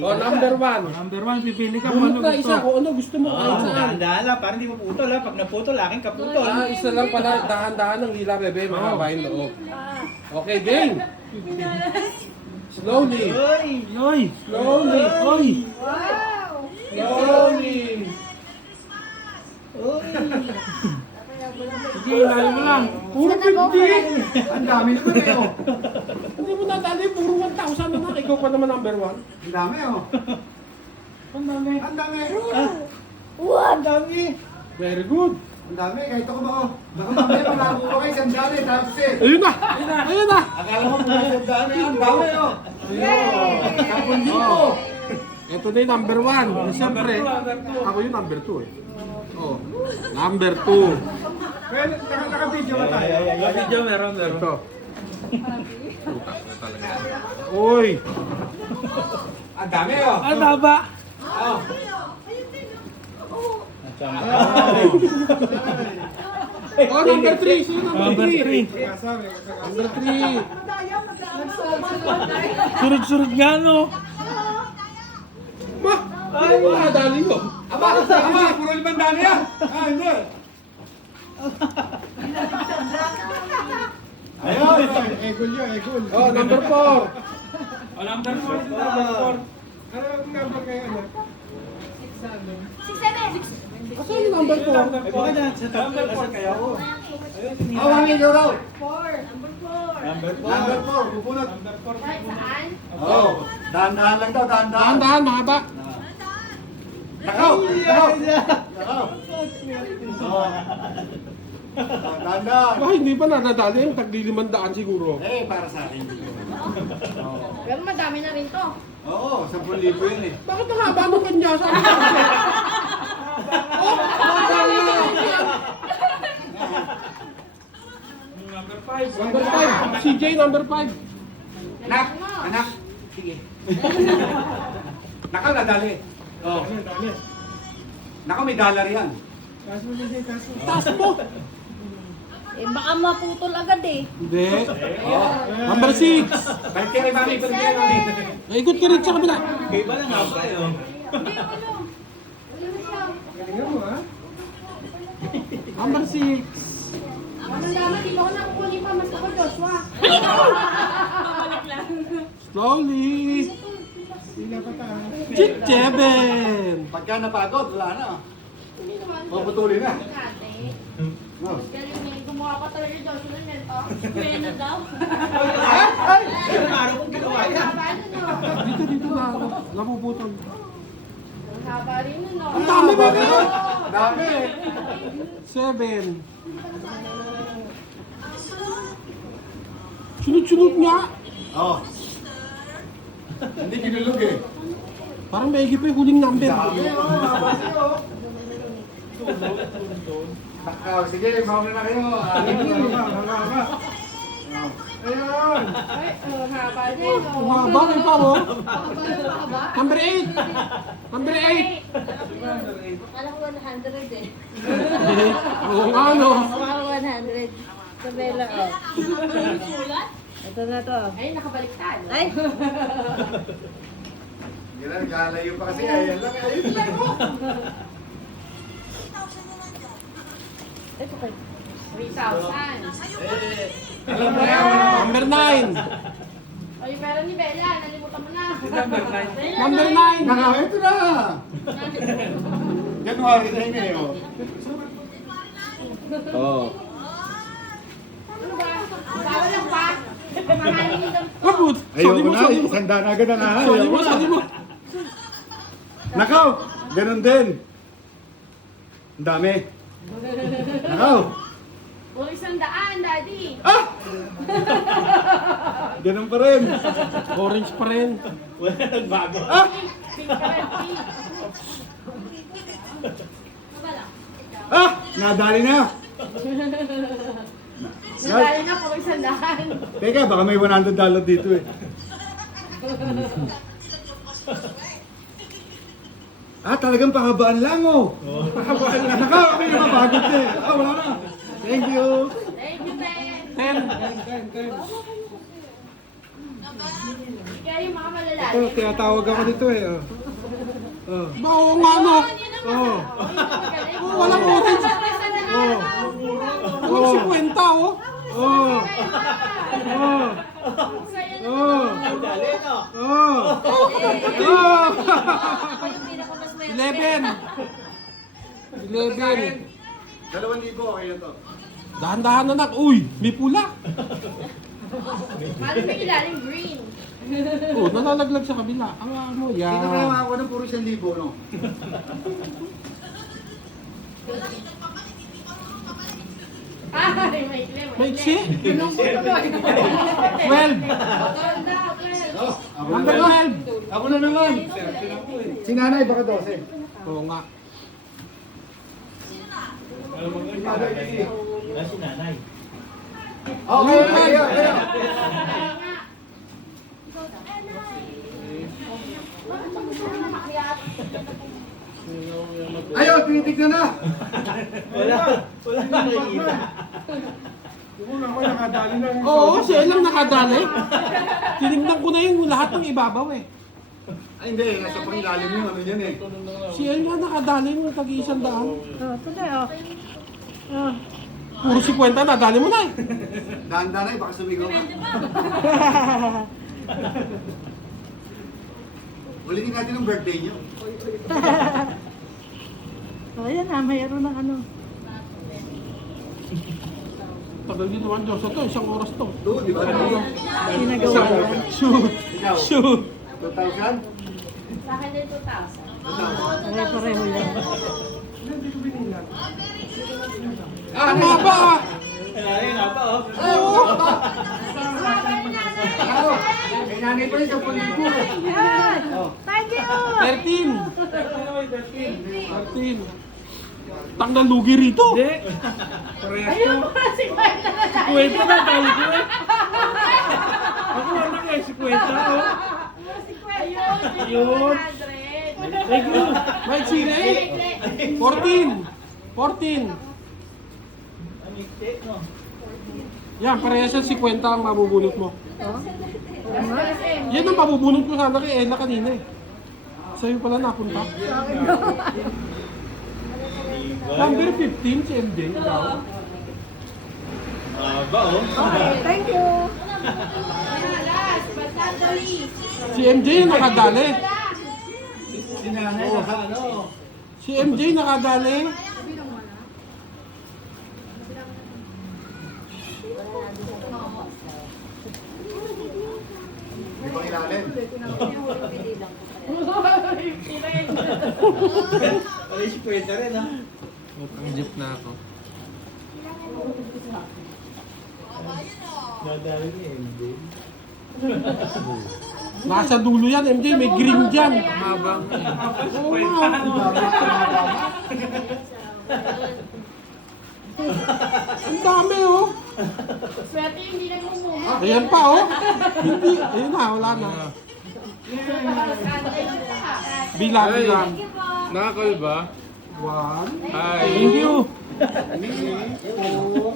Oh, number 1. Number 1, pipili ka kung Bunot ano na gusto. isa kung ano gusto mo kahit saan. Dahan-dahan lang, parang di mo putol ha. Pag naputol, aking kaputol. Ah, isa lang pala, dahan-dahan ng hila, bebe, makabahin loob. Okay, game. Slowly. Uy! Yoy! Slowly. Oy! Slowly. Sige, ilalim mo lang. Puro 50. Ang dami naman eh, oh. Hindi mo nadali, puro 1,000 naman. Ikaw pa naman number 1. Ang dami, oh. Ang dami. Ang dami. Ang dami! Very good. Ang dami, kahit ako ba, oh. Baka mamaya makakuha kayo isang dami, tapos eh. Ayun na. Ayun na. Akala mo kung isang dami, ang dami, oh. Kapon dito. Ito na yung number 1. Siyempre, ako yung number 2 eh. Oh, number 2. Well, naka-video ba tayo? Video meron. Ito. Uy. Ang dami, oh. Ang taba! Oh. Oh, number 3. Sino Number 3. Number 3. Surug-surug nga, no? Ma, ano mo nadali ko? Aba, puro 5 dami yan. Ah, hindi. Ayun, egol yun, egol. Oh, number 4. Oh, number 4. Ano ang number kayo, ano? 6, 7. Asan yung number 4? Baka dyan, sa number 4 kayo ako. Oh, 1 million raw. 4. Number 4. Number Number 4, pupunot. Kahit saan? Oh, dahan-dahan lang daw, dahan-dahan. Dahan-dahan, mahaba. Nakaw! Nakaw! Nakaw! Oh. Dahan-dahan. Ba, hindi pa nadadali yung tagli 500 siguro. Eh, para sa akin. Pero madami na rin to. Oo, 10,000 yun eh. Bakit ang haba mo kanya? Sabi ko. Oh, madali na. Number 5. Number 5. CJ, number 5. Anak! Anak! Sige. Nakaw, nadali. Oh. Nakaw, may dollar yan. Taas mo. Eh baka maputol agad eh. Hindi. Number 6. Balik kayo kay mami, balik kayo kay mami. Ikot ka rin sa kabila. Kayo ba lang ako kayo? Hindi, ulo. Ulo na siya. Number 6. Malaman, di ba ako nakukunin pa mas ako, Joshua? Slowly. Chit 7. Pagka napagod, wala na. Hindi naman. Puputulin na. Ate. No. Galing niya. Gumawa pa talaga yung Joshua ng nento. Kuya na daw. Ay! Paano kung ginawa yan? Paano no? Dito na. Napuputol. Ang haba rin nun, no? Ang dami ba rin? Dami. 7. Sunod-sunod nga. Oh. Hindi kinulog eh. Parang maigi pa yung huling number. Dami oh, mabasi oh. Nakaw, sige, mauna na kayo. Ayun. Ay, haba din, no? Mahaba rin pa mo. Haba? Number 8. Number 8. Akala ko 100 eh. Oo nga no. Akala ko 100. Sabela, oh. Ito na to. Ay, nakabaliktad. Ay! Hindi na, naglalayo pa kasi. Ayan lang, ayun lang oh. Ito kay 3,000. Alam mo yan. Number 9. O, yung pera ni Bella, nalimutan mo na. Number 9. Bella, Number nine. 9. Nakaw, ito na. January na yun eh oh. Oh. Ano ba? Bawal lang ba? Mahalin yung dam- Kaput. Ayoko na, isanda na agad ang ahal. Sali mo, sali mo. Nakaw, ganun din. Ang dami. Nakaw. O, 100, Daddy. Ah! Ganun pa rin. Orange pa rin. Wala nagbago. Ah! Pink currency. Wala. Ah! Nadali na. Nadali na po 100. Teka, baka may $100 dito eh. Ah, talagang pahabaan lang oh. Pahabaan lang. Nakaw, okay na mapagod eh. Ah, wala na. Thank you. Thank you, Ben. 10. Kaya yung mga malalaki. Ito, tinatawag ako dito eh. Oh. Oh. Oo nga no. Oh. Oh, walang orange. Oh. Walang 50 oh. Oh. Oh. Oh. Dali, no? Oh. Oh. 11. 11. 2,000 okay na to. Dahan-dahan na nak. Uy, may pula. Paano may ilalim green? Oh, nalalaglag sa kabila. Ang ano, Dito ka lang yan. ako ng puro 1,000, no? Ay, may ikli. Maiksi? 12. Oh, ako na Number naman. 12. Ako na naman. Si nanay, baka 12. Oo nga. Wala si nanay. Okay, okay, okay. Ayaw, tinitignan na. Wala nakikita. Oo, si El lang nakadali. Tinignan ko na yung lahat ng ibabaw eh. Ay, hindi. Nasa pangilalim yung ano yan eh. Si El nga nakadali mo tag-100. Oh, ito na, oh. Oh. Puro 50 nadali mo na eh. Dahan-dahan na, baka sumigaw ka. Ulitin natin ang birthday niyo. Oh, yan na, mayroon ng ano. Tagal din naman Diyos. Ito, 1 oras to. Ito, di ba? Ginagawa. Shoot! Ikaw, Shoot! 2,000? Sa akin din 2,000. 2,000. Pare-pareho yan. Ang haba ah! Wala rin nga pa, oh. Oo! Ako, may nanay pa rin sa pulipo. Thank you! 13! 13! Tanggal lugi rito! Hindi. Parehas Ayun to. pa, si Kwenta na tayo. Kwenta na tayo ko eh. Ako anak eh, si Kwenta ko. Ayun, Ayun. Thank you. May sire? 14! 14! Ang ikti, no? Yan, parehas yan 50 ang mabubunot mo. Yan ang mabubunot ko sana kay Ella kanina eh. Sa'yo pala napunta. Number 15 si MJ. Aba, oh. Thank you. Si MJ yung nakadali. Si nanay, naka ano? Si MJ nakadali. May pangilalim. Wala si Kwenta rin, ha? Ang jeep na ako. Nadali ni MJ. Nasa dulo yan, MJ. May green dyan. Mabang. Oo nga. Ang dami oh. Swerte yung hindi nagmumuma. Ayan pa oh. Hindi. Ayun na, wala na. Bilang, bilang. Nakakal ba? 1, Hi. Thank you. 3, 4,